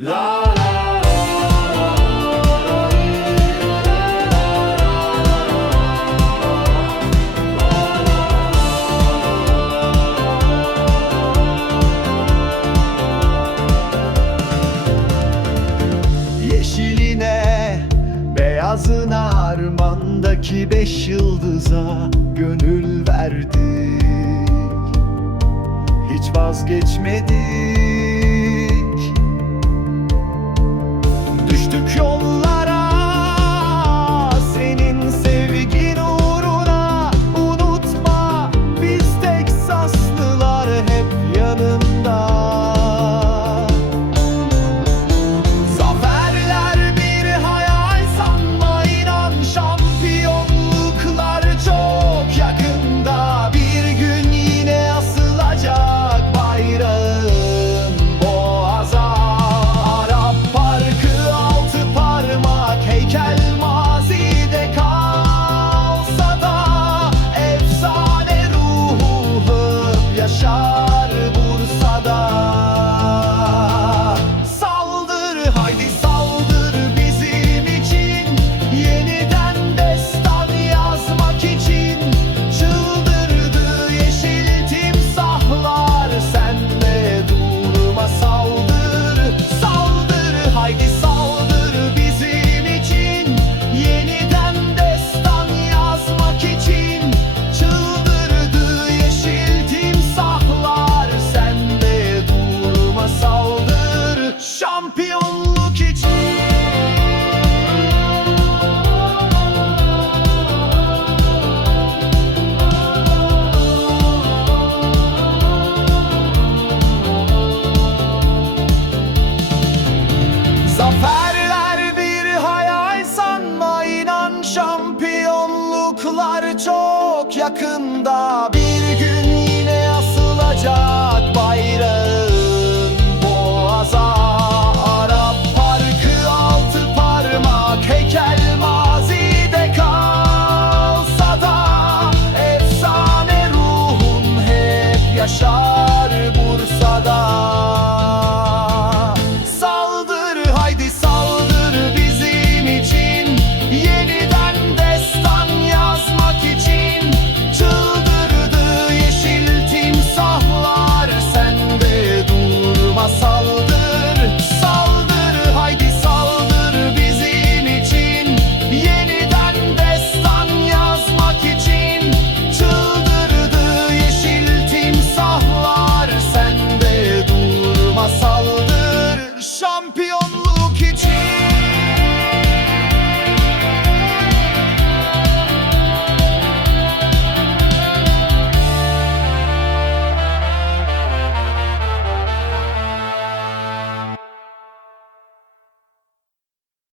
La la Yeşiline, beyazına, harmandaki beş yıldıza gönül verdik. Hiç vazgeçmedik. to şampiyonluk için. Zaferler bir hayal sanma inan şampiyonluklar çok yakında. Bir